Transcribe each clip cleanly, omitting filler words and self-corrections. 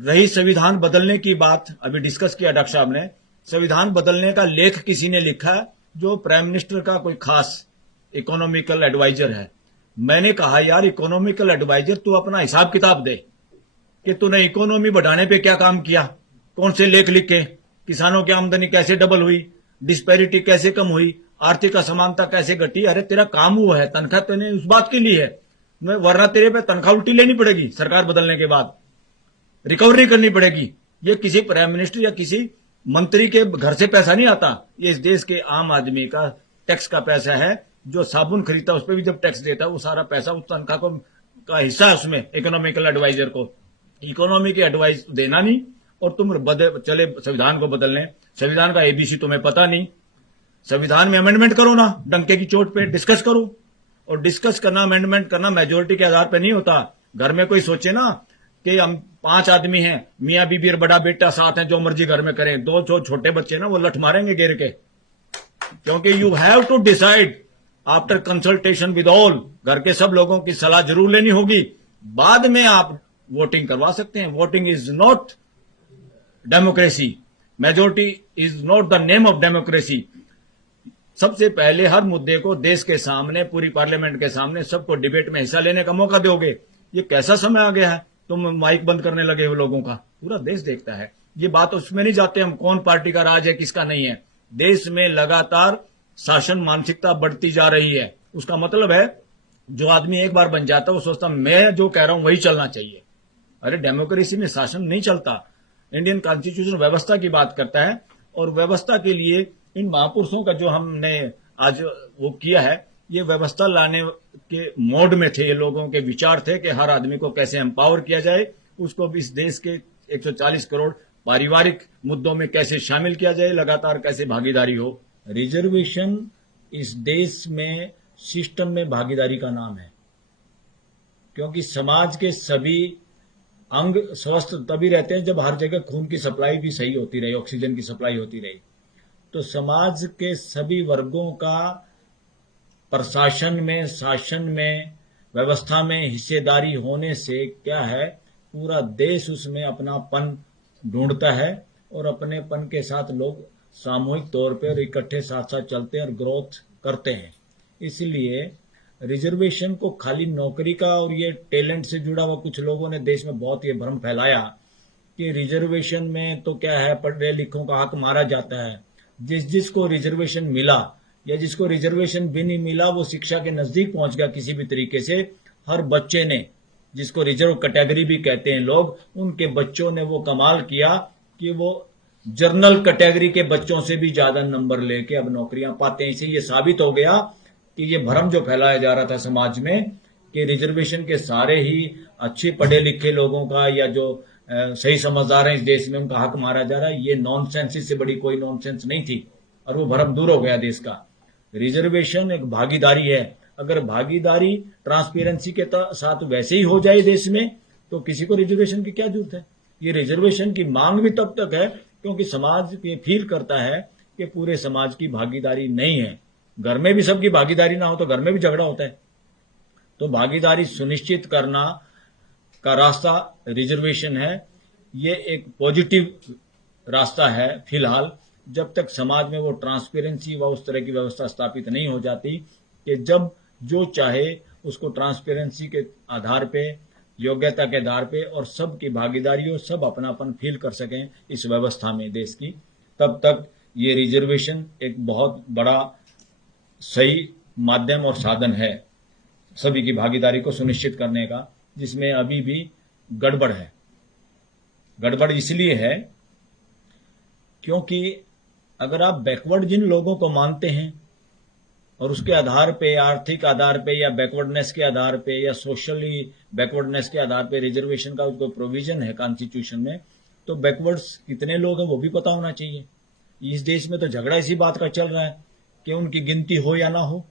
रही संविधान बदलने की बात, अभी डिस्कस किया डॉक्टर साहब ने, संविधान बदलने का लेख किसी ने लिखा है जो प्राइम मिनिस्टर का कोई खास इकोनॉमिकल एडवाइजर है। मैंने कहा यार इकोनॉमिकल एडवाइजर तू अपना हिसाब किताब दे कि तूने इकोनॉमी बढ़ाने पे क्या काम किया, कौन से लेख लिखे, किसानों की आमदनी कैसे डबल हुई, डिस्पैरिटी कैसे कम हुई, आर्थिक असमानता कैसे घटी। अरे तेरा काम वो है, तनख्वाह तूने उस बात के लिए है, वरना तेरे पे तनख्वाह उल्टी लेनी पड़ेगी सरकार बदलने के बाद, रिकवरी करनी पड़ेगी। ये किसी प्राइम मिनिस्टर या किसी मंत्री के घर से पैसा नहीं आता, ये इस देश के आम आदमी का टैक्स का पैसा है। जो साबुन खरीदता है उस पर भी जब टैक्स देता है वो सारा पैसा उस तनख्वाह को का हिस्सा है उसमें, इकोनॉमिकल एडवाइजर को। इकोनॉमी की एडवाइस देना नहीं और तुम चले संविधान को बदलने। संविधान का एबीसी तुम्हें पता नहीं, संविधान में अमेंडमेंट करो ना, डंके की चोट पे डिस्कस करो। और डिस्कस करना, अमेंडमेंट करना मेजोरिटी के आधार पर नहीं होता। घर में कोई सोचे ना कि हम 5 आदमी हैं, मियां बीबी और बड़ा बेटा साथ हैं, जो मर्जी घर में करें, 2 जो छोटे बच्चे ना वो लठ मारेंगे गिर के, क्योंकि you have to decide after consultation with all. घर के सब लोगों की सलाह जरूर लेनी होगी, बाद में आप वोटिंग करवा सकते हैं। Voting is not democracy, majority is not the name of democracy. सबसे पहले हर मुद्दे को देश के सामने, पूरी पार्लियामेंट के सामने सबको डिबेट में हिस्सा लेने का मौका दोगे। ये कैसा समय आ गया है, तुम माइक बंद करने लगे हो लोगों का, पूरा देश देखता है। ये बात उसमें नहीं जाते हम कौन पार्टी का राज है किसका नहीं है। देश में लगातार शासन मानसिकता बढ़ती जा रही है। उसका मतलब है जो आदमी एक बार बन जाता है वो सोचता मैं जो कह रहा हूं वही चलना चाहिए। अरे डेमोक्रेसी में शासन नहीं चलता। इंडियन कॉन्स्टिट्यूशन व्यवस्था की बात करता है, और व्यवस्था के लिए इन महापुरुषों का जो हमने आज वो किया है, ये व्यवस्था लाने के मोड में थे। ये लोगों के विचार थे कि हर आदमी को कैसे एम्पावर किया जाए, उसको भी इस देश के 140 करोड़ पारिवारिक मुद्दों में कैसे शामिल किया जाए, लगातार कैसे भागीदारी हो। रिजर्वेशन इस देश में सिस्टम में भागीदारी का नाम है, क्योंकि समाज के सभी अंग स्वस्थ तभी रहते हैं जब हर जगह खून की सप्लाई भी सही होती रही, ऑक्सीजन की सप्लाई होती रही। तो समाज के सभी वर्गों का प्रशासन में, शासन में, व्यवस्था में हिस्सेदारी होने से क्या है, पूरा देश उसमें अपनापन ढूंढता है, और अपनेपन के साथ लोग सामूहिक तौर पर और इकट्ठे साथ साथ चलते हैं और ग्रोथ करते हैं। इसलिए रिजर्वेशन को खाली नौकरी का और ये टैलेंट से जुड़ा हुआ, कुछ लोगों ने देश में बहुत ये भ्रम फैलाया कि रिजर्वेशन में तो क्या है, पढ़े लिखों का हक मारा जाता है। जिसको रिजर्वेशन मिला या जिसको रिजर्वेशन भी नहीं मिला वो शिक्षा के नजदीक पहुंच गया किसी भी तरीके से। हर बच्चे ने, जिसको रिजर्व कैटेगरी भी कहते हैं लोग, उनके बच्चों ने वो कमाल किया कि वो जनरल कैटेगरी के बच्चों से भी ज्यादा नंबर लेके अब नौकरियां पाते हैं। इसे ये साबित हो गया कि ये भ्रम जो फैलाया जा रहा था समाज में कि रिजर्वेशन के सारे ही अच्छे पढ़े लिखे लोगों का या जो सही समझदार हैं इस देश में उनका हक मारा जा रहा है, ये नॉनसेंस, इससे बड़ी कोई नॉनसेंस नहीं थी, और वो भ्रम दूर हो गया देश का। रिजर्वेशन एक भागीदारी है। अगर भागीदारी ट्रांसपेरेंसी के साथ वैसे ही हो जाए देश में, तो किसी को रिजर्वेशन की क्या जरूरत है। ये रिजर्वेशन की मांग भी तब तक है क्योंकि समाज ये फील करता है कि पूरे समाज की भागीदारी नहीं है। घर में भी सबकी भागीदारी ना हो तो घर में भी झगड़ा होता है। तो भागीदारी सुनिश्चित करना का रास्ता रिजर्वेशन है। ये एक पॉजिटिव रास्ता है फिलहाल, जब तक समाज में वो ट्रांसपेरेंसी व उस तरह की व्यवस्था स्थापित नहीं हो जाती कि जब जो चाहे उसको ट्रांसपेरेंसी के आधार पे, योग्यता के आधार पे और सबकी भागीदारी हो, सब अपनापन फील कर सकें इस व्यवस्था में देश की, तब तक ये रिजर्वेशन एक बहुत बड़ा सही माध्यम और साधन है सभी की भागीदारी को सुनिश्चित करने का, जिसमें अभी भी गड़बड़ है। गड़बड़ इसलिए है क्योंकि अगर आप बैकवर्ड जिन लोगों को मानते हैं और उसके आधार पे, आर्थिक आधार पे या बैकवर्डनेस के आधार पे या सोशली बैकवर्डनेस के आधार पे रिजर्वेशन का कोई प्रोविजन है कॉन्स्टिट्यूशन में, तो बैकवर्ड्स कितने लोग हैं वो भी पता होना चाहिए। इस देश में तो झगड़ा इसी बात का चल रहा है कि उनकी गिनती हो या ना हो।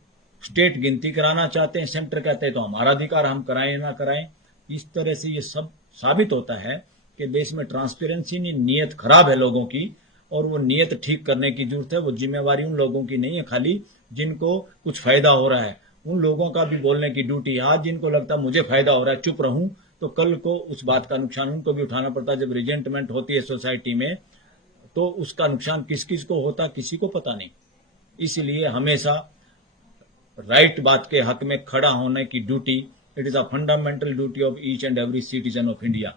स्टेट गिनती कराना चाहते हैं, सेंटर कहते हैं तो हमारा अधिकार, हम कराएं ना कराएं। इस तरह से ये सब साबित होता है कि देश में ट्रांसपेरेंसी नहीं, नीयत खराब है लोगों की, और वो नीयत ठीक करने की जरूरत है। वो जिम्मेवारी उन लोगों की नहीं है खाली जिनको कुछ फायदा हो रहा है, उन लोगों का भी बोलने की ड्यूटी। आज जिनको लगता है मुझे फायदा हो रहा है चुप रहूं, तो कल को उस बात का नुकसान उनको भी उठाना पड़ता है। जब रिजेंटमेंट होती है सोसाइटी में तो उसका नुकसान किस किस को होता किसी को पता नहीं। इसलिए हमेशा राइट बात के हक में खड़ा होने की duty, it is a fundamental duty of each and every citizen of India.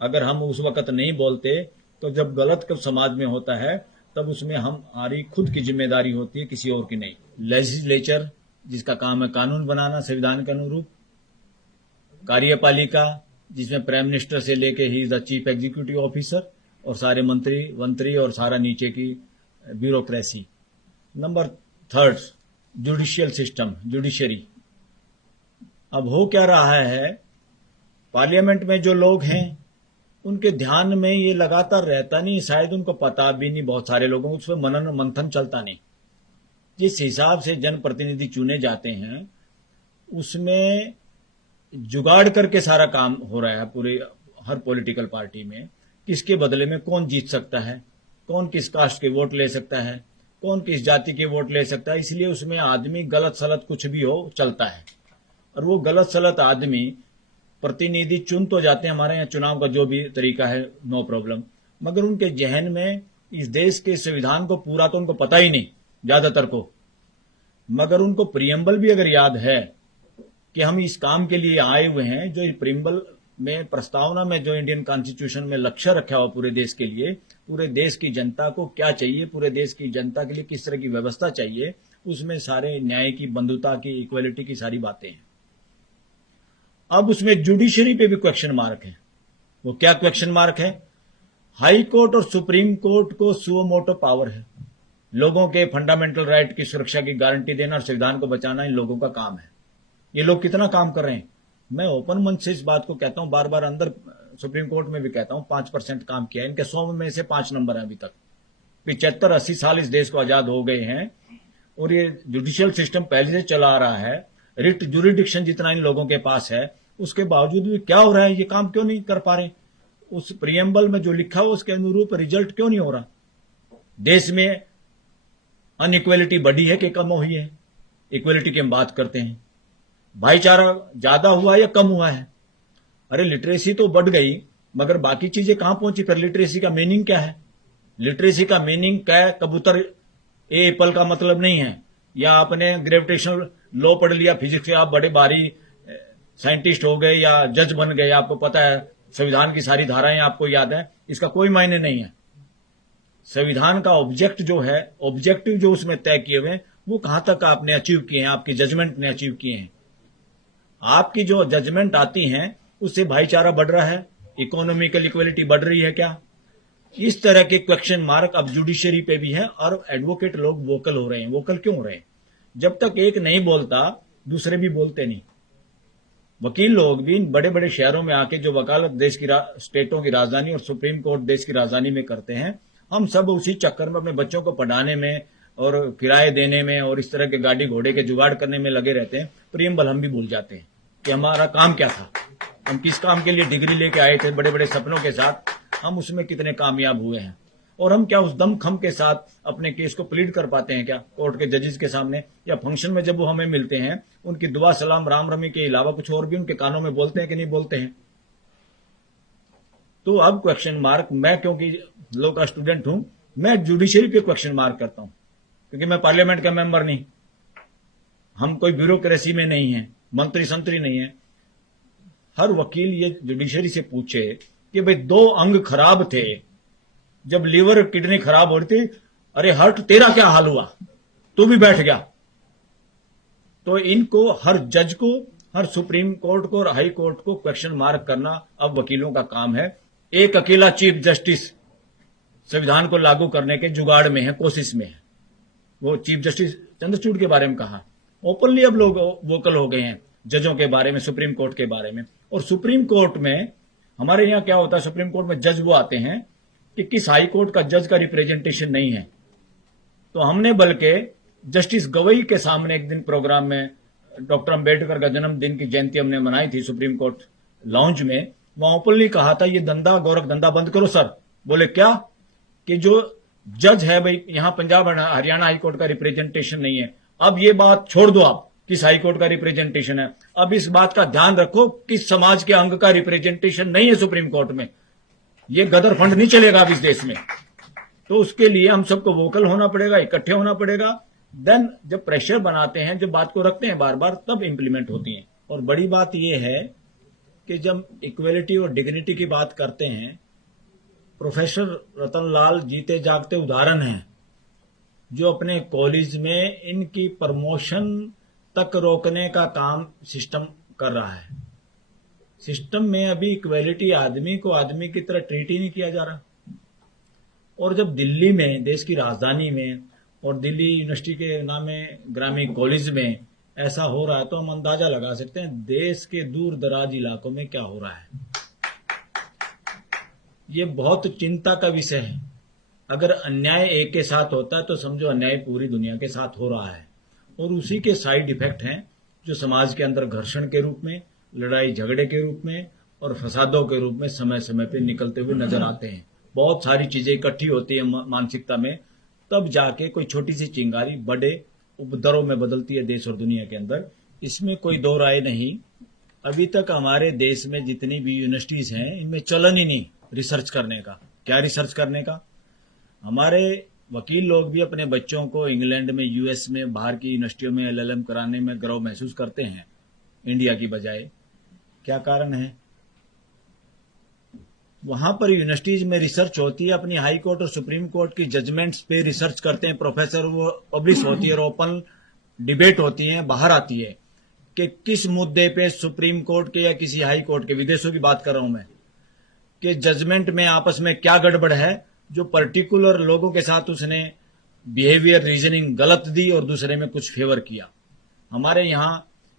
अगर हम उस वक्त नहीं बोलते तो जब गलत कब समाज में होता है तब उसमें हमारी खुद की जिम्मेदारी होती है, किसी और की नहीं। लेजिस्लेचर जिसका काम है कानून बनाना संविधान के अनुरूप, कार्यपालिका जिसमें प्राइम मिनिस्टर से लेके he is the chief executive officer, और सारे मंत्री और सारा नीचे की bureaucracy. Number third, judicial system, judiciary. अब हो क्या रहा है, पार्लियामेंट में जो लोग हैं उनके ध्यान में ये लगातार रहता नहीं, शायद उनको पता भी नहीं, बहुत सारे लोगों को उसमें मनन मंथन चलता नहीं। जिस हिसाब से जनप्रतिनिधि चुने जाते हैं उसमें जुगाड़ करके सारा काम हो रहा है पूरे हर पॉलिटिकल पार्टी में। किसके बदले में कौन जीत सकता है, कौन किस कास्ट के वोट ले सकता है, कौन किस जाति के वोट ले सकता है, इसलिए उसमें आदमी गलत सलत कुछ भी हो चलता है। और वो गलत सलत आदमी प्रतिनिधि चुन तो जाते हैं, हमारे यहाँ चुनाव का जो भी तरीका है नो प्रॉब्लम, मगर उनके जहन में इस देश के संविधान को पूरा तो उनको पता ही नहीं ज्यादातर को। मगर उनको प्रियम्बल भी अगर याद है कि हम इस काम के लिए आए हुए हैं, जो प्रियम्बल में प्रस्तावना में जो इंडियन कॉन्स्टिट्यूशन में लक्ष्य रखा हुआ पूरे देश के लिए, पूरे देश की जनता को क्या चाहिए, पूरे देश की जनता के लिए किस तरह की व्यवस्था चाहिए, उसमें सारे न्याय की, बंधुता की, इक्वलिटी की सारी बातें हैं। अब उसमें जुडिशरी पे भी क्वेश्चन मार्क है। वो क्या क्वेश्चन मार्क है? हाई कोर्ट और सुप्रीम कोर्ट को सुओ मोटो पावर है। लोगों के फंडामेंटल राइट की सुरक्षा की गारंटी देना और संविधान को बचाना इन लोगों का काम है। ये लोग कितना काम कर रहे हैं? मैं ओपन मन से इस बात को कहता हूं, बार बार अंदर सुप्रीम कोर्ट में भी कहता हूं, 5% काम किया है। इनके 100 में से 5 नंबर है अभी तक। 75-80 साल इस देश को आजाद हो गए हैं और ये जुडिशियल सिस्टम पहले से चला आ रहा है। रिट जुरिडिक्शन जितना इन लोगों के पास है, उसके बावजूद भी क्या हो रहा है, ये काम क्यों नहीं कर पा रहे? उस प्रियम्बल में जो लिखा हो उसके अनुरूप रिजल्ट क्यों नहीं हो रहा? देश में अनइक्वलिटी बढ़ी है कि कम हुई है? इक्वलिटी की हम बात करते हैं, भाईचारा ज्यादा हुआ या कम हुआ है? अरे लिटरेसी तो बढ़ गई, मगर बाकी चीजें कहां पहुंची? फिर लिटरेसी का मीनिंग क्या है? लिटरेसी का मीनिंग क्या है? कबूतर ए एप्पल का मतलब नहीं है, या आपने ग्रेविटेशनल लॉ पढ़ लिया फिजिक्स से, आप बड़े भारी साइंटिस्ट हो गए या जज बन गए, आपको पता है संविधान की सारी धाराएं आपको याद है, इसका कोई मायने नहीं है। संविधान का ऑब्जेक्ट जो है, ऑब्जेक्टिव जो उसमें तय किए हुए हैं, वो कहां तक आपने अचीव किए हैं, आपकी जजमेंट ने अचीव किए हैं। आपकी जो जजमेंट आती हैं उससे भाईचारा बढ़ रहा है, इकोनॉमिकल इक्वलिटी बढ़ रही है क्या? इस तरह के क्वेश्चन मार्क अब जुडिशरी पे भी है और एडवोकेट लोग वोकल हो रहे हैं। वोकल क्यों हो रहे हैं? जब तक एक नहीं बोलता दूसरे भी बोलते नहीं। वकील लोग भी इन बड़े बड़े शहरों में आके जो वकालत देश की स्टेटों की राजधानी और सुप्रीम कोर्ट देश की राजधानी में करते हैं, हम सब उसी चक्कर में अपने बच्चों को पढ़ाने में और किराए देने में और इस तरह के गाड़ी घोड़े के जुगाड़ करने में लगे रहते हैं। प्रियम्बल हम भी भूल जाते हैं कि हमारा काम क्या था, हम किस काम के लिए डिग्री लेके आए थे बड़े बड़े सपनों के साथ, हम उसमें कितने कामयाब हुए हैं, और हम क्या उस दमखम के साथ अपने केस को प्लीड कर पाते हैं क्या कोर्ट के जजेस के सामने, या फंक्शन में जब वो हमें मिलते हैं उनकी दुआ सलाम राम रमी के अलावा कुछ और भी उनके कानों में बोलते हैं कि नहीं बोलते हैं? तो अब क्वेश्चन मार्क, मैं क्योंकि लॉ का स्टूडेंट हूं, मैं जुडिशरी पे क्वेश्चन मार्क करता हूं, क्योंकि मैं पार्लियामेंट का मेंबर नहीं, हम कोई ब्यूरोक्रेसी में नहीं है, मंत्री संतरी नहीं है। हर वकील ये जुडिशरी से पूछे कि भाई 2 अंग खराब थे, जब लीवर किडनी खराब हो रही थी, अरे हर्ट तेरा क्या हाल हुआ, तू भी बैठ गया। तो इनको, हर जज को, हर सुप्रीम कोर्ट को और हाई कोर्ट को क्वेश्चन मार्क करना अब वकीलों का काम है। एक अकेला चीफ जस्टिस संविधान को लागू करने के जुगाड़ में है, कोशिश में है। वो चीफ जस्टिस चंद्रचूड़ के बारे में कहा, ओपनली अब लोग वोकल हो गए हैं जजों के बारे में, सुप्रीम कोर्ट के बारे में। और सुप्रीम कोर्ट में हमारे यहां क्या होता है, सुप्रीम कोर्ट में जज वो आते हैं कि किस हाई कोर्ट का जज का रिप्रेजेंटेशन नहीं है। तो हमने बल्कि जस्टिस गवई के सामने एक दिन प्रोग्राम में, डॉक्टर अंबेडकर का जन्मदिन की जयंती हमने मनाई थी सुप्रीम कोर्ट लॉन्ज में, वहां ओपनली कहा था ये धंधा, गोरख धंधा बंद करो सर। बोले क्या कि जो जज है भाई, यहां पंजाब हरियाणा हाई कोर्ट का रिप्रेजेंटेशन नहीं है, अब ये बात छोड़ दो आप, किस हाई कोर्ट का रिप्रेजेंटेशन है। अब इस बात का ध्यान रखो किस समाज के अंग का रिप्रेजेंटेशन नहीं है सुप्रीम कोर्ट में। ये गदर फंड नहीं चलेगा अब इस देश में। तो उसके लिए हम सबको वोकल होना पड़ेगा, इकट्ठे होना पड़ेगा। देन जब प्रेशर बनाते हैं, जब बात को रखते हैं बार बार, तब इंप्लीमेंट होती है। और बड़ी बात यह है कि जब इक्वेलिटी और डिग्निटी की बात करते हैं, प्रोफेसर रतनलाल जीते जागते उदाहरण हैं, जो अपने कॉलेज में इनकी प्रमोशन तक रोकने का काम सिस्टम कर रहा है। सिस्टम में अभी इक्वेलिटी, आदमी को आदमी की तरह ट्रीट ही नहीं किया जा रहा। और जब दिल्ली में, देश की राजधानी में, और दिल्ली यूनिवर्सिटी के नाम में ग्रामीण कॉलेज में ऐसा हो रहा है, तो हम अंदाजा लगा सकते हैं देश के दूर दराज इलाकों में क्या हो रहा है। ये बहुत चिंता का विषय है। अगर अन्याय एक के साथ होता है तो समझो अन्याय पूरी दुनिया के साथ हो रहा है। और उसी के साइड इफेक्ट हैं जो समाज के अंदर घर्षण के रूप में, लड़ाई झगड़े के रूप में और फसादों के रूप में समय समय पे निकलते हुए नजर आते हैं। बहुत सारी चीजें इकट्ठी होती है मानसिकता में, तब जाके कोई छोटी सी चिंगारी बड़े उपद्रव में बदलती है देश और दुनिया के अंदर। इसमें कोई दो राय नहीं। अभी तक हमारे देश में जितनी भी यूनिवर्सिटीज हैं, इनमें चलन ही नहीं रिसर्च करने का। क्या रिसर्च करने का? हमारे वकील लोग भी अपने बच्चों को इंग्लैंड में, यूएस में, बाहर की यूनिवर्सिटियों में एलएलएम कराने में गर्व महसूस करते हैं इंडिया की बजाय। क्या कारण है? वहां पर यूनिवर्सिटीज में रिसर्च होती है, अपनी हाई कोर्ट और सुप्रीम कोर्ट की जजमेंट्स पे रिसर्च करते हैं प्रोफेसर, वो पब्लिश होती है और ओपन डिबेट होती है, बाहर आती है कि किस मुद्दे पे सुप्रीम कोर्ट के या किसी हाई कोर्ट के, विदेशों की बात कर रहा हूं मैं, कि जजमेंट में आपस में क्या गड़बड़ है, जो पर्टिकुलर लोगों के साथ उसने बिहेवियर रीजनिंग गलत दी और दूसरे में कुछ फेवर किया। हमारे यहां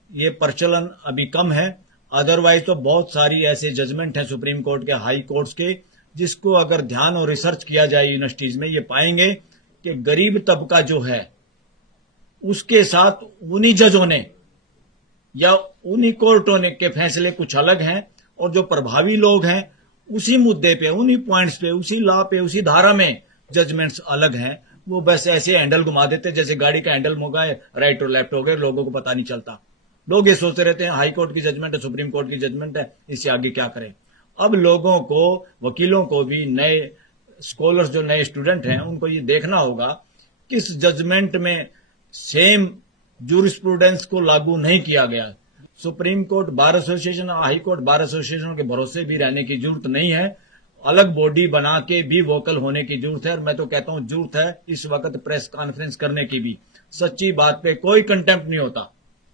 ये प्रचलन अभी कम है। अदरवाइज तो बहुत सारी ऐसे जजमेंट हैं सुप्रीम कोर्ट के, हाई कोर्ट्स के, जिसको अगर ध्यान और रिसर्च किया जाए यूनिवर्सिटीज में, ये पाएंगे कि गरीब तबका जो है उसके साथ उन्हीं जजों ने या उन्हीं कोर्टों ने के फैसले कुछ अलग हैं, और जो प्रभावी लोग हैं उसी मुद्दे पे, उन्हीं पॉइंट्स पे, उसी लॉ पे, उसी धारा में जजमेंट्स अलग हैं। वो बस ऐसे हैंडल घुमा देते जैसे गाड़ी का हैंडल मोगा है, राइट और लेफ्ट हो गए, लोगों को पता नहीं चलता। लोग ये सोचते रहते हैं हाई कोर्ट की जजमेंट है, सुप्रीम कोर्ट की जजमेंट है, इससे आगे क्या करें। अब लोगों को, वकीलों को भी, नए स्कॉलर्स जो नए स्टूडेंट हैं, उनको ये देखना होगा किस जजमेंट में सेम जूरिस्प्रूडेंस को लागू नहीं किया गया। सुप्रीम कोर्ट बार एसोसिएशन और हाई कोर्ट बार एसोसिएशन के भरोसे भी रहने की जरूरत नहीं है। अलग बॉडी बना के भी वोकल होने की जरूरत है। और मैं तो कहता हूं जरूरत है इस वक्त प्रेस कॉन्फ्रेंस करने की भी। सच्ची बात पे कोई कंटेम्प्ट नहीं होता।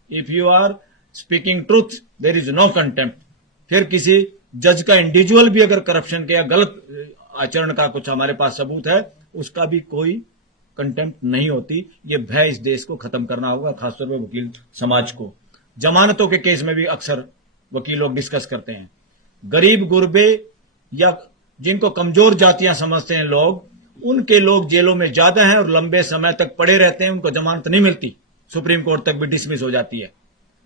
If you are speaking truth there is no contempt. फिर किसी जज का इंडिविजुअल भी अगर करप्शन के या गलत आचरण का कुछ हमारे पास सबूत है, उसका भी कोई कंटेम्प्ट नहीं होती। ये भय इस देश को खत्म करना होगा, खासतौर पर वकील समाज को। जमानतों के केस में भी अक्सर वकील लोग डिस्कस करते हैं। गरीब गुरबे या जिनको कमजोर जातियां समझते हैं लोग, उनके लोग जेलों में ज्यादा हैं और लंबे समय तक पड़े रहते हैं, उनको जमानत नहीं मिलती, सुप्रीम कोर्ट तक भी डिसमिस हो जाती है।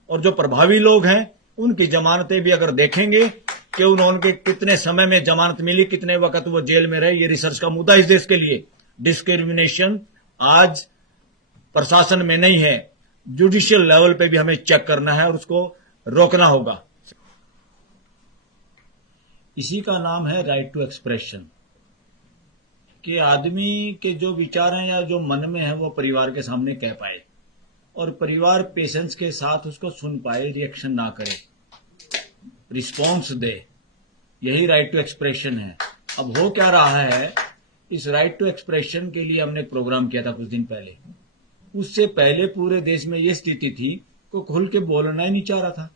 और जो प्रभावी लोग हैं उनकी जमानतें भी अगर देखेंगे कि उन्होंने कितने समय में जमानत मिली, कितने वक्त वो जेल में रहे, ये रिसर्च का मुद्दा इस देश के लिए। डिस्क्रिमिनेशन आज प्रशासन में नहीं है, जुडिशियल लेवल पे भी हमें चेक करना है और उसको रोकना होगा। इसी का नाम है राइट टू एक्सप्रेशन, कि आदमी के जो विचार हैं या जो मन में है वो परिवार के सामने कह पाए और परिवार पेशेंस के साथ उसको सुन पाए, रिएक्शन ना करे, रिस्पॉन्स दे। यही राइट टू एक्सप्रेशन है। अब हो क्या रहा है, इस राइट टू एक्सप्रेशन के लिए हमने एक प्रोग्राम किया था कुछ दिन पहले। उससे पहले पूरे देश में यह स्थिति थी कि खुल के बोलना ही नहीं चाह रहा था।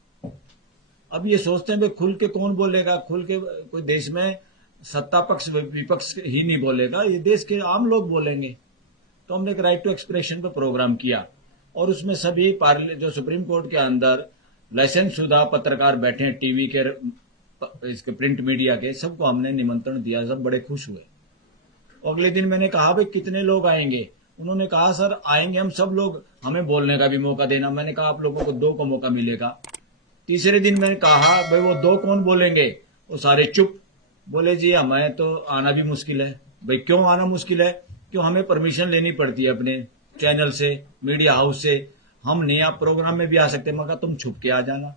अब ये सोचते हैं भाई खुल के कौन बोलेगा, खुल के कोई देश में सत्ता पक्ष विपक्ष ही नहीं बोलेगा, ये देश के आम लोग बोलेंगे। तो हमने एक राइट टू एक्सप्रेशन पे प्रोग्राम किया और उसमें सभी जो सुप्रीम कोर्ट के अंदर लाइसेंस शुदा पत्रकार बैठे हैं, टीवी के, इसके प्रिंट मीडिया के, सबको हमने निमंत्रण दिया। सब बड़े खुश हुए। अगले दिन मैंने कहा भाई कितने लोग आएंगे? उन्होंने कहा सर आएंगे हम सब लोग, हमें बोलने का भी मौका देना। मैंने कहा आप लोगों को 2 का मौका मिलेगा। तीसरे दिन मैंने कहा भाई वो 2 कौन बोलेंगे? वो सारे चुप। बोले जी हमें तो आना भी मुश्किल है। भाई क्यों आना मुश्किल है? क्यों हमें परमिशन लेनी पड़ती है अपने चैनल से, मीडिया हाउस से। हम नहीं, आप प्रोग्राम में भी आ सकते, मगर तुम छुप के आ जाना।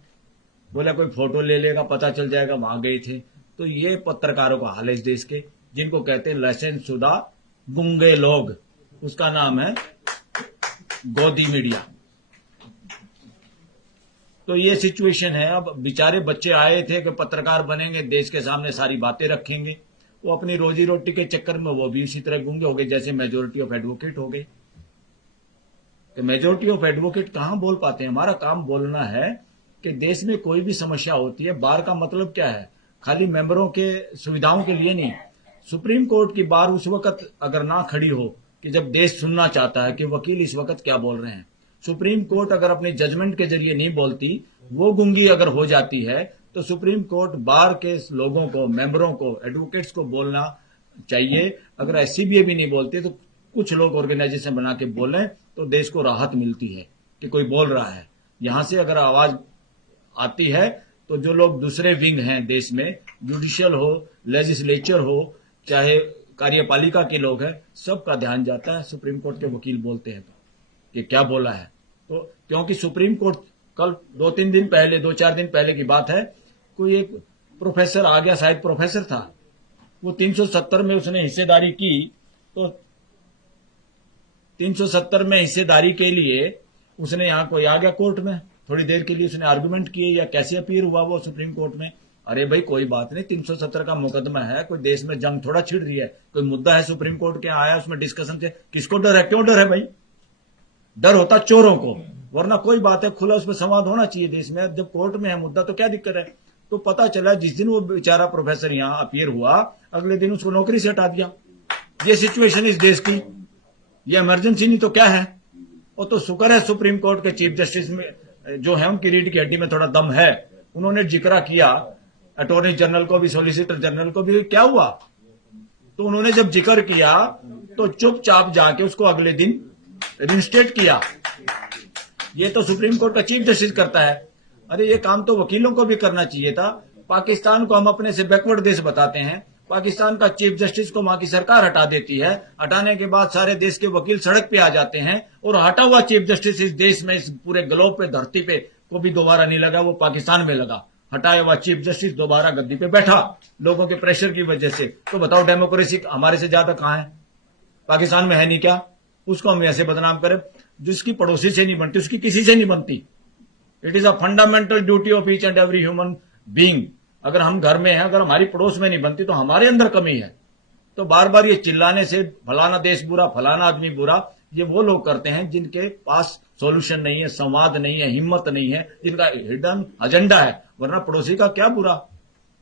बोला कोई फोटो ले लेगा, पता चल जाएगा वहां गए थे। तो ये पत्रकारों का हाल है इस देश के, जिनको कहते हैं लाइसेंस शुदा गुंगे लोग। उसका नाम है गोदी मीडिया। तो ये सिचुएशन है। अब बेचारे बच्चे आए थे कि पत्रकार बनेंगे, देश के सामने सारी बातें रखेंगे। वो अपनी रोजी रोटी के चक्कर में वो भी इसी तरह गूंगे हो गए जैसे मेजोरिटी ऑफ एडवोकेट हो गए। कि मेजोरिटी ऑफ एडवोकेट कहां बोल पाते हैं। हमारा काम बोलना है कि देश में कोई भी समस्या होती है, बार का मतलब क्या है, खाली मेंबरों के सुविधाओं के लिए नहीं। सुप्रीम कोर्ट की बार उस वक्त अगर ना खड़ी हो कि जब देश सुनना चाहता है कि वकील इस वक्त क्या बोल रहे हैं। सुप्रीम कोर्ट अगर अपने जजमेंट के जरिए नहीं बोलती, वो गूंगी अगर हो जाती है, तो सुप्रीम कोर्ट बार के लोगों को, मेंबरों को, एडवोकेट्स को बोलना चाहिए। अगर एससीबीए भी नहीं बोलती तो कुछ लोग ऑर्गेनाइजेशन बना के बोलें तो देश को राहत मिलती है कि कोई बोल रहा है। यहां से अगर आवाज आती है तो जो लोग दूसरे विंग हैं देश में, जुडिशियल हो, लेजिस्लेचर हो, चाहे कार्यपालिका के लोग हैं, सबका ध्यान जाता है। सुप्रीम कोर्ट के वकील बोलते हैं तो कि क्या बोला है। तो क्योंकि सुप्रीम कोर्ट कल 2-3 दिन पहले, 2-4 दिन पहले की बात है, कोई एक प्रोफेसर आ गया, शायद प्रोफेसर था, वो 370 में उसने हिस्सेदारी की। तो 370 में हिस्सेदारी के लिए उसने यहां कोई आ गया कोर्ट में, थोड़ी देर के लिए उसने आर्गुमेंट किए या कैसे अपीयर हुआ वो सुप्रीम कोर्ट में। अरे भाई कोई बात नहीं, 370 का मुकदमा है, कोई देश में जंग थोड़ा छिड़ रही है, कोई मुद्दा है सुप्रीम कोर्ट के आया, उसमें डिस्कशन से किसको डर है, क्यों डर है भाई। डर होता चोरों को, वरना कोई बात है, खुला उसमें संवाद होना चाहिए देश में। जब कोर्ट में है मुद्दा तो क्या दिक्कत है। तो पता चला जिस दिन वो बेचारा प्रोफेसर यहां अपीयर हुआ, अगले दिन उसको नौकरी से हटा दिया। ये सिचुएशन इस देश की, ये इमरजेंसी नहीं तो क्या है। और तो शुक्र है सुप्रीम कोर्ट के चीफ जस्टिस में जो है उनकी रीढ़ की हड्डी में थोड़ा दम है, उन्होंने जिक्र किया अटॉर्नी जनरल को भी, सॉलिसिटर जनरल को भी, क्या हुआ। तो उन्होंने जब जिक्र किया तो चुपचाप जाके उसको अगले दिन रिस्टेट किया। ये तो सुप्रीम कोर्ट का चीफ जस्टिस करता है। अरे ये काम तो वकीलों को भी करना चाहिए था। पाकिस्तान को हम अपने से बैकवर्ड देश बताते हैं, पाकिस्तान का चीफ जस्टिस को वहां की सरकार हटा देती है, हटाने के बाद सारे देश के वकील सड़क पे आ जाते हैं, और हटा हुआ चीफ जस्टिस इस देश में, इस पूरे ग्लोब पे, धरती पे को भी दोबारा नहीं लगा, वो पाकिस्तान में लगा। हटाया हुआ चीफ जस्टिस दोबारा गद्दी पे बैठा लोगों के प्रेशर की वजह से। तो बताओ डेमोक्रेसी हमारे से ज्यादा कहां है, पाकिस्तान में है नहीं क्या। उसको हम ऐसे बदनाम करें, जिसकी पड़ोसी से नहीं बनती उसकी किसी से नहीं बनती। It is a fundamental duty of each and every human being. अगर हम घर में हैं, अगर हमारी पड़ोस में नहीं बनती तो हमारे अंदर कमी है। तो बार बार ये चिल्लाने से फलाना देश बुरा, फलाना आदमी बुरा, ये वो लोग करते हैं जिनके पास सॉल्यूशन नहीं है, संवाद नहीं है, हिम्मत नहीं है, जिनका हिडन एजेंडा है। वरना पड़ोसी का क्या बुरा,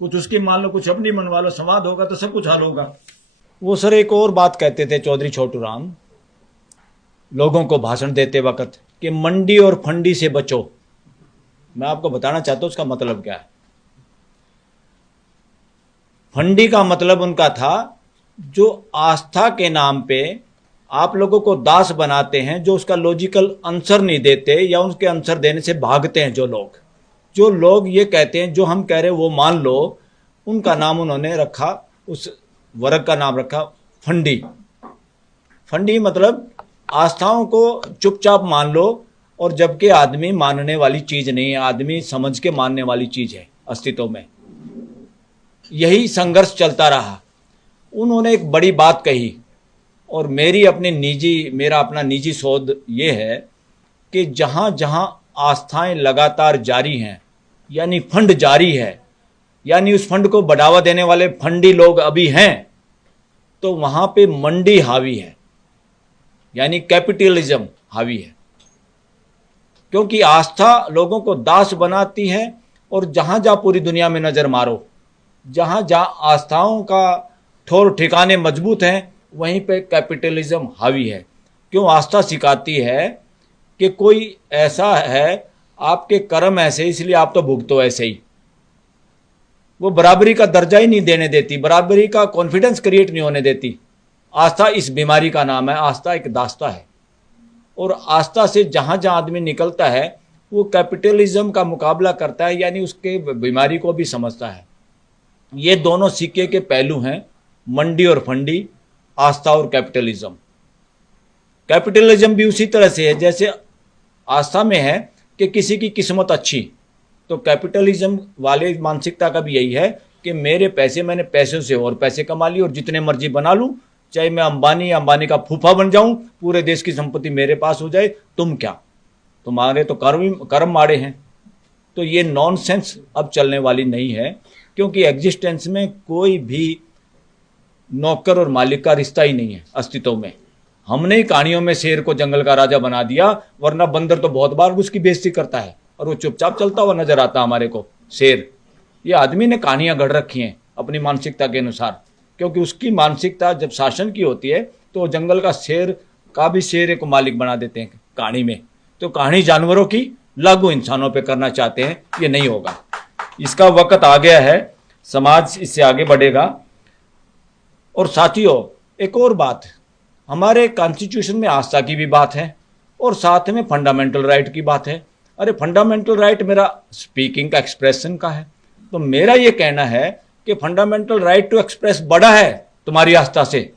कुछ उसकी मान लो, कुछ अपनी मनवा लो, संवाद होगा तो सब कुछ हल होगा। वो सर एक और बात कहते थे चौधरी छोटू राम लोगों को भाषण देते वक्त कि मंडी और फंडी से बचो। मैं आपको बताना चाहता हूं उसका मतलब क्या है। फंडी का मतलब उनका था जो आस्था के नाम पे आप लोगों को दास बनाते हैं, जो उसका लॉजिकल आंसर नहीं देते या उसके आंसर देने से भागते हैं। जो लोग ये कहते हैं जो हम कह रहे हैं वो मान लो, उनका नाम उन्होंने रखा, उस वर्ग का नाम रखा फंडी। फंडी मतलब आस्थाओं को चुपचाप मान लो, और जबकि आदमी मानने वाली चीज नहीं है, आदमी समझ के मानने वाली चीज है अस्तित्व में। यही संघर्ष चलता रहा। उन्होंने एक बड़ी बात कही, और मेरा अपना निजी शोध ये है कि जहां जहां आस्थाएं लगातार जारी हैं, यानी फंड जारी है, यानी उस फंड को बढ़ावा देने वाले फंडी लोग अभी हैं, तो वहां पे मंडी हावी है, यानी कैपिटलिज्म हावी है। क्योंकि आस्था लोगों को दास बनाती है, और जहां जहां पूरी दुनिया में नजर मारो, जहां जहां आस्थाओं का ठोर ठिकाने मजबूत हैं, वहीं पे कैपिटलिज्म हावी है। क्यों? आस्था सिखाती है कि कोई ऐसा है, आपके कर्म ऐसे, इसलिए आप तो भुगतो ऐसे ही। वो बराबरी का दर्जा ही नहीं देने देती, बराबरी का कॉन्फिडेंस क्रिएट नहीं होने देती। आस्था इस बीमारी का नाम है। आस्था एक दास्ता है, और आस्था से जहां जहां आदमी निकलता है वो कैपिटलिज्म का मुकाबला करता है, यानी उसके बीमारी को भी समझता है। ये दोनों सिक्के के पहलू हैं, मंडी और फंडी, आस्था और कैपिटलिज्म। कैपिटलिज्म भी उसी तरह से है जैसे आस्था में है कि किसी की किस्मत अच्छी। तो कैपिटलिज्म वाले मानसिकता का भी यही है कि मेरे पैसे, मैंने पैसों से और पैसे कमा लिए और जितने मर्जी बना लूं, चाहे मैं अंबानी का फूफा बन जाऊं, पूरे देश की संपत्ति मेरे पास हो जाए, तुम क्या, तुम्हारे तो कर्म माड़े हैं। तो ये नॉनसेंस अब चलने वाली नहीं है, क्योंकि एग्जिस्टेंस में कोई भी नौकर और मालिक का रिश्ता ही नहीं है अस्तित्व में। हमने ही कहानियों में शेर को जंगल का राजा बना दिया, वरना बंदर तो बहुत बार उसकी बेइज्जती करता है और वो चुपचाप चलता हुआ नजर आता हमारे को शेर। ये आदमी ने कहानियां गढ़ रखी हैं अपनी मानसिकता के अनुसार, क्योंकि उसकी मानसिकता जब शासन की होती है तो जंगल का शेर का भी शेर को मालिक बना देते हैं कहानी में। तो कहानी जानवरों की लागू इंसानों पे करना चाहते हैं, ये नहीं होगा। इसका वक्त आ गया है, समाज इससे आगे बढ़ेगा। और साथियों, एक और बात, हमारे कॉन्स्टिट्यूशन में आस्था की भी बात है और साथ में फंडामेंटल राइट की बात है। अरे फंडामेंटल राइट मेरा स्पीकिंग का, एक्सप्रेशन का है, तो मेरा ये कहना है कि फंडामेंटल राइट टू एक्सप्रेस बड़ा है तुम्हारी आस्था से।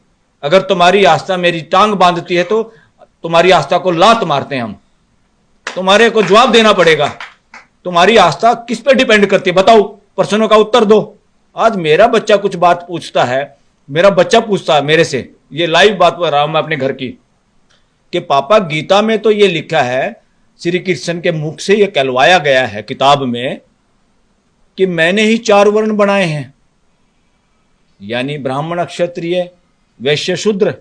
अगर तुम्हारी आस्था मेरी टांग बांधती है तो तुम्हारी आस्था को लात मारते हैं हम, तुम्हारे को जवाब देना पड़ेगा। तुम्हारी आस्था किस पे डिपेंड करती है, बताओ, प्रश्नों का उत्तर दो। आज मेरा बच्चा कुछ बात पूछता है, मेरा बच्चा पूछता है मेरे से, ये लाइव बात कर रहा हूं मैं अपने घर की, कि पापा गीता में तो ये लिखा है, श्री कृष्ण के मुख से ये कहलवाया गया है किताब में कि मैंने ही 4 वर्ण बनाए हैं, यानी ब्राह्मण, क्षत्रिय, वैश्य, शूद्र।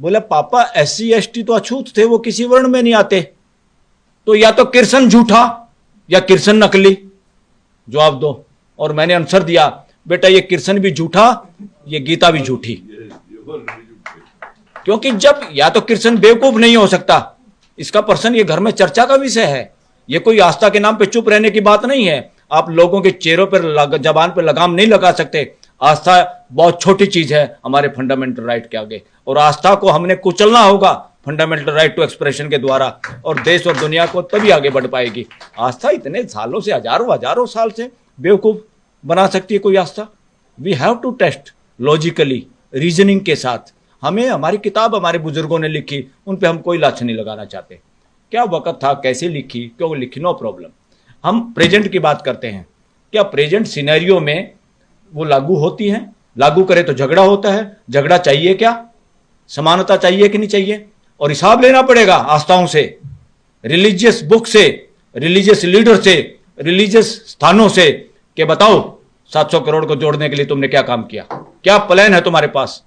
बोला पापा SC ST तो अछूत थे, वो किसी वर्ण में नहीं आते, तो या तो कृष्ण झूठा या कृष्ण नकली, जवाब दो। और मैंने आंसर दिया, बेटा ये कृष्ण भी झूठा, ये गीता भी झूठी। क्योंकि जब या तो कृष्ण बेवकूफ नहीं हो सकता, इसका प्रश्न ये घर में चर्चा का विषय है, ये कोई आस्था के नाम पे चुप रहने की बात नहीं है। आप लोगों के चेहरों पर, जबान पर लगाम नहीं लगा सकते। आस्था बहुत छोटी चीज है हमारे फंडामेंटल राइट के आगे, और आस्था को हमने कुचलना होगा फंडामेंटल राइट टू एक्सप्रेशन के द्वारा, और देश और दुनिया को तभी आगे बढ़ पाएगी। आस्था इतने सालों से, हजारों साल से बेवकूफ बना सकती है कोई आस्था? We have to test logically, reasoning के साथ। हमें हमारी किताब हमारे बुजुर्गों ने लिखी, उन पे हम कोई लाछ नहीं लगाना चाहते। क्या वक्त था, कैसे लिखी, क्यों लिखी, नो प्रॉब्लम। हम प्रेजेंट की बात करते हैं, क्या प्रेजेंट सिनेरियो में वो लागू होती है? लागू करे तो झगड़ा होता है, झगड़ा चाहिए क्या? समानता चाहिए कि नहीं चाहिए? और हिसाब लेना पड़ेगा आस्थाओं से, रिलीजियस बुक से, रिलीजियस लीडर से, रिलीजियस स्थानों से, कि बताओ 700 करोड़ को जोड़ने के लिए तुमने क्या काम किया, क्या प्लान है तुम्हारे पास?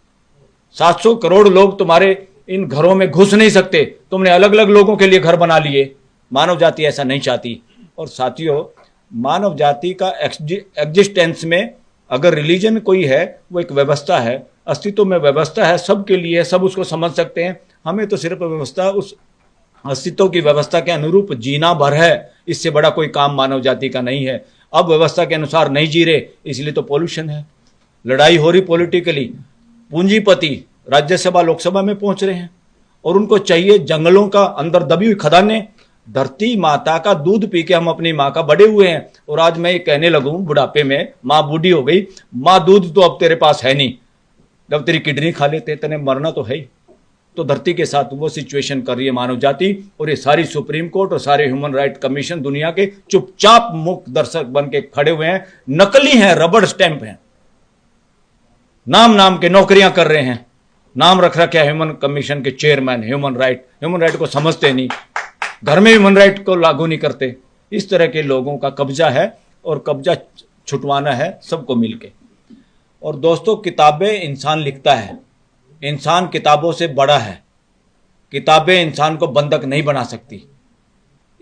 700 करोड़ लोग तुम्हारे इन घरों में घुस नहीं सकते, तुमने अलग अलग लोगों के लिए घर बना लिए। मानव जाति ऐसा नहीं चाहती। और साथियों, मानव जाति का एग्जिस्टेंस में अगर रिलीजन कोई है, वो एक व्यवस्था है, अस्तित्व में व्यवस्था है, सबके लिए, सब उसको समझ सकते हैं। हमें तो सिर्फ व्यवस्था, उस अस्तित्व की व्यवस्था के अनुरूप जीना भर है, इससे बड़ा कोई काम मानव जाति का नहीं है। अब व्यवस्था के अनुसार नहीं जी रहे, इसलिए तो पॉल्यूशन है, लड़ाई हो रही पॉलिटिकली। पूंजीपति राज्यसभा लोकसभा में पहुंच रहे हैं और उनको चाहिए जंगलों का अंदर दबी हुई खदानें। धरती माता का दूध पी के हम अपनी माँ का बड़े हुए हैं, और आज मैं ये कहने लगूं बुढ़ापे में, माँ बूढ़ी हो गई, माँ दूध तो अब तेरे पास है नहीं, जब तेरी किडनी खा लेते तेने मरना तो है ही। तो धरती के साथ वो सिचुएशन कर रही है मानव जाति, और ये सारी सुप्रीम कोर्ट और सारे ह्यूमन राइट कमीशन दुनिया के चुपचाप मुक्त दर्शक बन के खड़े हुए हैं, नकली हैं, रबड़ स्टैंप हैं, नाम के नौकरियां कर रहे हैं, नाम रख रखे ह्यूमन कमीशन के चेयरमैन। ह्यूमन राइट को समझते नहीं, घर में ह्यूमन राइट को लागू नहीं करते। इस तरह के लोगों का कब्जा है, और कब्जा छुटवाना है सबको मिलके। और दोस्तों, किताबें इंसान लिखता है, इंसान किताबों से बड़ा है, किताबें इंसान को बंधक नहीं बना सकती।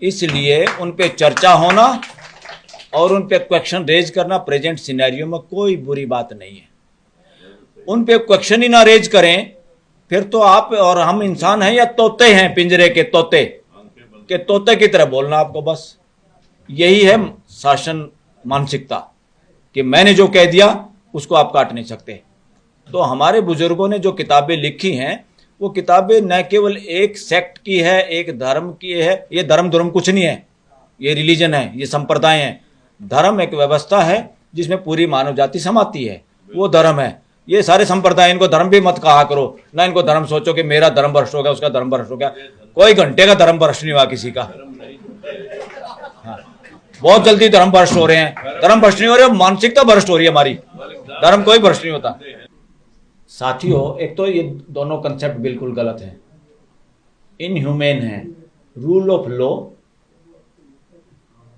इसलिए उन पे चर्चा होना और उन पे क्वेश्चन रेज करना प्रेजेंट सिनेरियो में कोई बुरी बात नहीं है। उन पे क्वेश्चन ही ना रेज करें, फिर तो आप और हम इंसान हैं या तोते हैं, पिंजरे के तोते, के तोते की तरह बोलना आपको। बस यही है शासन मानसिकता, कि मैंने जो कह दिया उसको आप काट नहीं सकते। तो हमारे बुजुर्गों ने जो किताबें लिखी हैं, वो किताबें न केवल एक सेक्ट की है, एक धर्म की है। ये धर्म कुछ नहीं है, ये रिलीजन है, ये संप्रदाय है। धर्म एक व्यवस्था है जिसमें पूरी मानव जाति समाती है, वो धर्म है। ये सारे संप्रदाय, इनको धर्म भी मत कहा करो ना, इनको धर्म सोचो कि मेरा धर्म भ्रष्ट हो गया, उसका धर्म भ्रष्ट हो गया। कोई घंटे का धर्म भ्रष्ट नहीं हुआ किसी का। हाँ, बहुत जल्दी धर्म भ्रष्ट हो रहे हैं। धर्म भ्रष्ट नहीं हो रहे, मानसिकता भ्रष्ट हो रही है हमारी। धर्म कोई भ्रष्ट नहीं होता। साथियों, एक तो ये दोनों कंसेप्ट बिल्कुल गलत है, इनह्यूमेन है। रूल ऑफ लॉ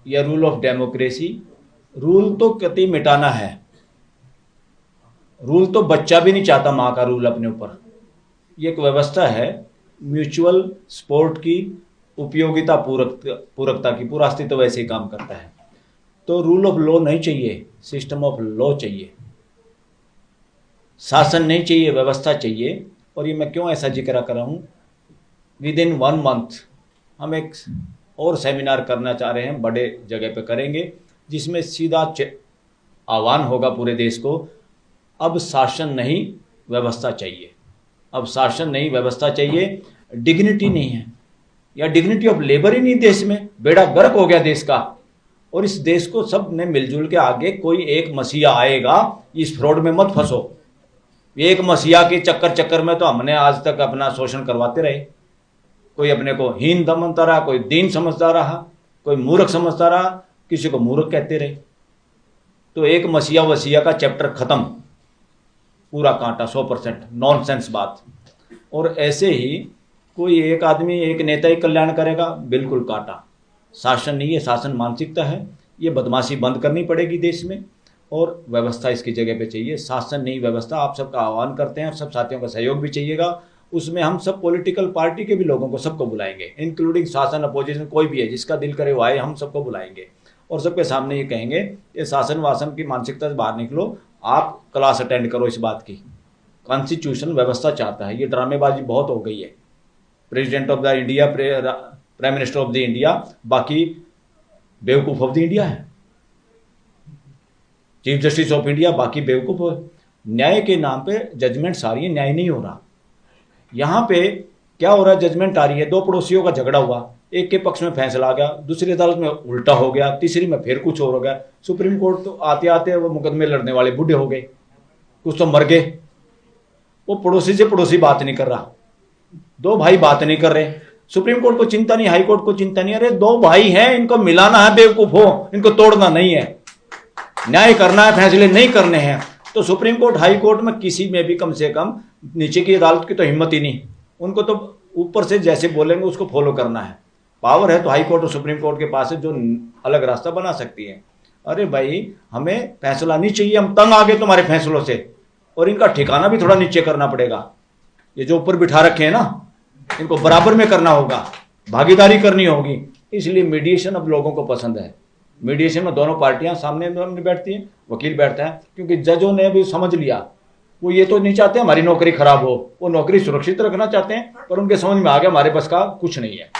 या रूल ऑफ डेमोक्रेसी, रूल तो कति मिटाना है। रूल तो बच्चा भी नहीं चाहता माँ का रूल अपने ऊपर। ये एक व्यवस्था है म्यूचुअल सपोर्ट की, उपयोगिता पूरकता की, पूरा अस्तित्व वैसे ही काम करता है। तो रूल ऑफ लॉ नहीं चाहिए, सिस्टम ऑफ लॉ चाहिए। शासन नहीं चाहिए, व्यवस्था चाहिए। और ये मैं क्यों ऐसा जिक्र कर रहा हूँ, विद इन 1 मंथ हम एक और सेमिनार करना चाह रहे हैं, बड़े जगह पे करेंगे, जिसमें सीधा आह्वान होगा पूरे देश को, अब शासन नहीं व्यवस्था चाहिए। अब शासन नहीं व्यवस्था चाहिए। डिग्निटी नहीं है, या डिग्निटी ऑफ लेबर ही नहीं देश में। बेड़ा गर्क हो गया देश का। और इस देश को सब ने मिलजुल के आगे, कोई एक मसीहा आएगा, इस फ्रॉड में मत फंसो। एक मसीहा के चक्कर में तो हमने आज तक अपना शोषण करवाते रहे। कोई अपने को हीन समझता रहा, कोई दीन समझता रहा, कोई मूर्ख समझता रहा, किसी को मूर्ख कहते रहे। तो एक मसीहा वसीहा का चैप्टर खत्म, पूरा कांटा, 100% नॉनसेंस बात। और ऐसे ही कोई एक आदमी, एक नेता ही कल्याण करेगा, बिल्कुल कांटा। शासन नहीं है, शासन मानसिकता है। ये बदमाशी बंद करनी पड़ेगी देश में, और व्यवस्था इसकी जगह पे चाहिए। शासन नहीं व्यवस्था। आप सबका आह्वान करते हैं, सब साथियों का सहयोग भी चाहिएगा। उसमें हम सब पॉलिटिकल पार्टी के भी लोगों को, सबको बुलाएंगे, इंक्लूडिंग शासन, अपोजिशन, कोई भी है जिसका दिल करे वो आए, हम सबको बुलाएंगे। और सबके सामने ये कहेंगे, ये शासन वासन की मानसिकता से बाहर निकलो, आप क्लास अटेंड करो इस बात की। कॉन्स्टिट्यूशन व्यवस्था चाहता है, ये ड्रामेबाजी बहुत हो गई है। President of the India, prime minister of the India, बाकी बेवकूफ ऑफ द इंडिया है। चीफ जस्टिस ऑफ इंडिया, बाकी बेवकूफ। न्याय के नाम पे जजमेंट आ रही है, न्याय नहीं हो रहा। यहाँ पे क्या हो रहा है, जजमेंट आ रही है, 2 पड़ोसियों का झगड़ा हुआ, एक के पक्ष में फैसला आ गया, दूसरी अदालत में उल्टा हो गया, तीसरी में फिर कुछ और हो गया। सुप्रीम कोर्ट तो आते आते वो मुकदमे लड़ने वाले बूढ़े हो गए, कुछ तो मर गए। वो पड़ोसी से पड़ोसी बात नहीं कर रहा, 2 भाई बात नहीं कर रहे। सुप्रीम कोर्ट को चिंता नहीं, हाई कोर्ट को चिंता नहीं। अरे 2 भाई हैं, इनको मिलाना है, बेवकूफ हो, इनको तोड़ना नहीं है, न्याय करना है, फैसले नहीं करने हैं। तो सुप्रीम कोर्ट, हाई कोर्ट में किसी में भी कम से कम, नीचे की अदालत की तो हिम्मत ही नहीं। उनको तो ऊपर से जैसे बोलेंगे उसको फॉलो करना है। पावर है तो हाई कोर्ट और सुप्रीम कोर्ट के पास है, जो अलग रास्ता बना सकती है। अरे भाई, हमें फैसला नहीं चाहिए, हम तंग आ गए तुम्हारे फैसलों से। और इनका ठिकाना भी थोड़ा नीचे करना पड़ेगा। ये जो ऊपर बिठा रखे हैं ना, इनको बराबर में करना होगा, भागीदारी करनी होगी। इसलिए मीडिएशन अब लोगों को पसंद है। मीडिएशन में दोनों पार्टियां सामने बैठती हैं, वकील बैठता है, क्योंकि जजों ने भी समझ लिया, वो ये तो नहीं चाहते हमारी नौकरी खराब हो, वो नौकरी सुरक्षित रखना चाहते हैं। पर उनके समझ में आ गया हमारे पास का कुछ नहीं है,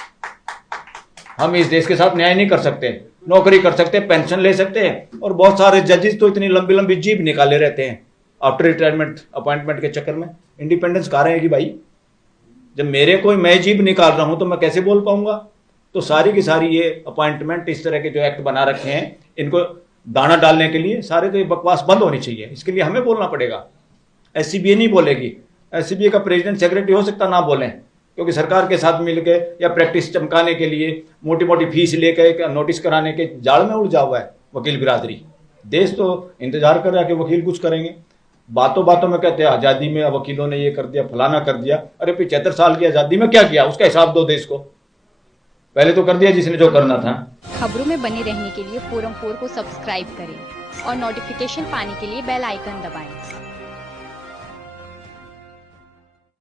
हम इस देश के साथ न्याय नहीं कर सकते, नौकरी कर सकते, पेंशन ले सकते हैं। और बहुत सारे जजेस तो इतनी लंबी लंबी जीभ निकाले रहते हैं आफ्टर रिटायरमेंट, अपॉइंटमेंट के चक्कर में। इंडिपेंडेंस कहाँ रहेगी भाई? जब मेरे कोई मैं जीभ निकाल रहा हूं तो मैं कैसे बोल पाऊंगा? तो सारी की सारी ये अपॉइंटमेंट, इस तरह के जो एक्ट बना रखे हैं, इनको दाना डालने के लिए सारे तो ये बकवास बंद होनी चाहिए। इसके लिए हमें बोलना पड़ेगा। एससीबीए नहीं बोलेगी, एससीबीए का प्रेसिडेंट सेक्रेटरी हो सकता ना बोलें, क्योंकि सरकार के साथ मिलकर या प्रैक्टिस चमकाने के लिए मोटी मोटी फीस लेकर नोटिस कराने के जाल में उड़ जा हुआ है वकील बिरादरी। देश तो इंतजार कर रहा है कि वकील कुछ करेंगे। बातों बातों में कहते हैं आज़ादी में वकीलों ने ये कर दिया, फलाना कर दिया। अरे 75 साल की आज़ादी में क्या किया, उसका हिसाब दो देश को। पहले तो कर दिया जिसने जो करना था। खबरों में बने रहने के लिए फोरम 4 को सब्सक्राइब करें और नोटिफिकेशन पाने के लिए बेल आइकन दबाएं।